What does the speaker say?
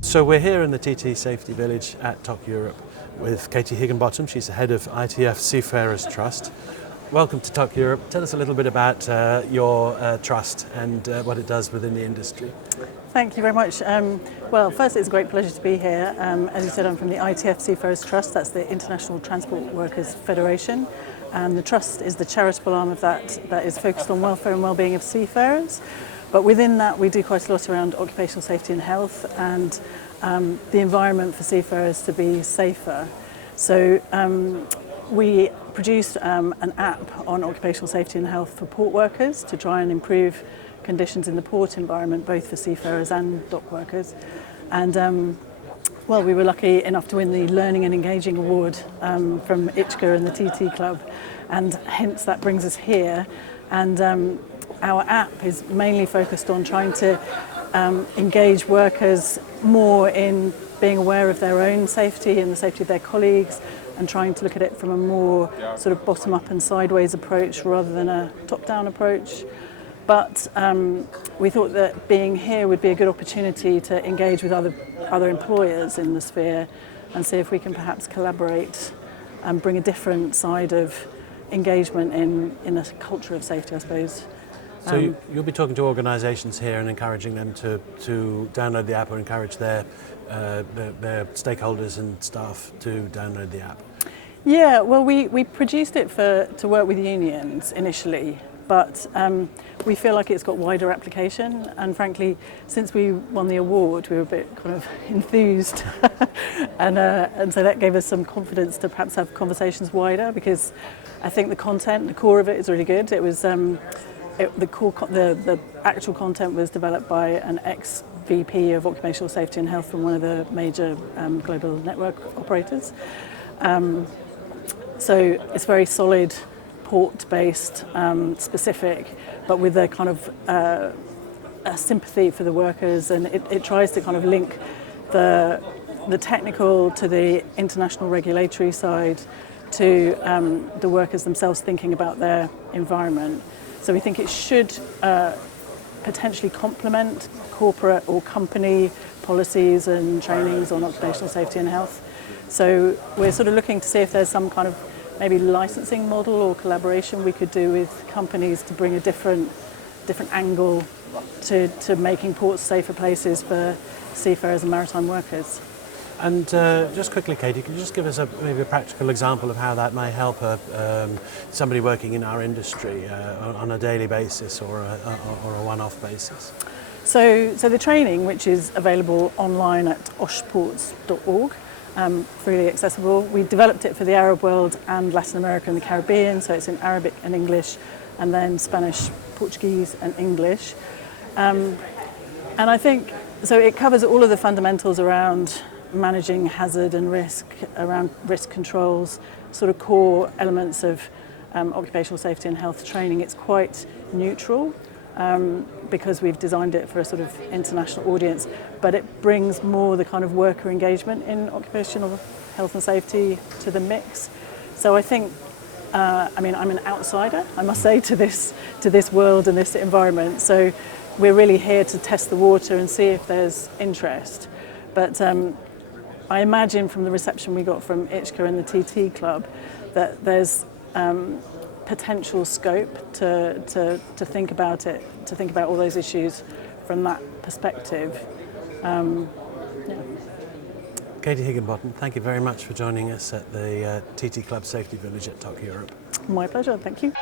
So we're here in the TT Safety Village at TOC Europe with Katie Higginbottom. She's the head of ITF Seafarers Trust. Welcome to TOC Europe. Tell us a little bit about your trust and what it does within the industry. Thank you very much. Well, first, it's a great pleasure to be here. As you said, I'm from the ITF Seafarers Trust. That's the International Transport Workers Federation. And the trust is the charitable arm of that is focused on welfare and well-being of seafarers. But within that, we do quite a lot around occupational safety and health and the environment for seafarers to be safer. So we produced an app on occupational safety and health for port workers to try and improve conditions in the port environment, both for seafarers and dock workers. And well, we were lucky enough to win the Learning and Engaging Award from ITFA and the TT Club, and hence that brings us here. And our app is mainly focused on trying to engage workers more in being aware of their own safety and the safety of their colleagues, and trying to look at it from a more sort of bottom-up and sideways approach rather than a top-down approach. But we thought that being here would be a good opportunity to engage with other employers in the sphere and see if we can perhaps collaborate and bring a different side of engagement in a culture of safety, I suppose. So you'll be talking to organisations here and encouraging them to download the app, or encourage their stakeholders and staff to download the app? Yeah, well, we produced it to work with unions initially, but we feel like it's got wider application, and frankly, since we won the award, we were a bit kind of enthused, and so that gave us some confidence to perhaps have conversations wider, because I think the core of it is really good. It was the actual content was developed by an ex-VP of occupational safety and health from one of the major global network operators. So it's very solid, port-based, specific, but with a kind of a sympathy for the workers, and it tries to kind of link the technical to the international regulatory side to the workers themselves thinking about their environment. So we think it should potentially complement corporate or company policies and trainings on occupational safety and health. So we're sort of looking to see if there's some kind of maybe licensing model or collaboration we could do with companies to bring a different angle to making ports safer places for seafarers and maritime workers. And just quickly, Katie, can you just give us maybe a practical example of how that may help somebody working in our industry on a daily basis or a one-off basis? So the training, which is available online at oshports.org, freely accessible. We developed it for the Arab world and Latin America and the Caribbean, so it's in Arabic and English, and then Spanish, Portuguese and English. And I think, so it covers all of the fundamentals around managing hazard and risk, around risk controls, sort of core elements of occupational safety and health training. It's quite neutral because we've designed it for a sort of international audience, but it brings more the kind of worker engagement in occupational health and safety to the mix. So I think, I mean, I'm an outsider, I must say, to this world and this environment. So we're really here to test the water and see if there's interest. But I imagine from the reception we got from ITFA and the TT Club that there's potential scope to think about it, to think about all those issues from that perspective. Yeah. Katie Higginbottom, thank you very much for joining us at the TT Club Safety Village at TOC Europe. My pleasure, thank you.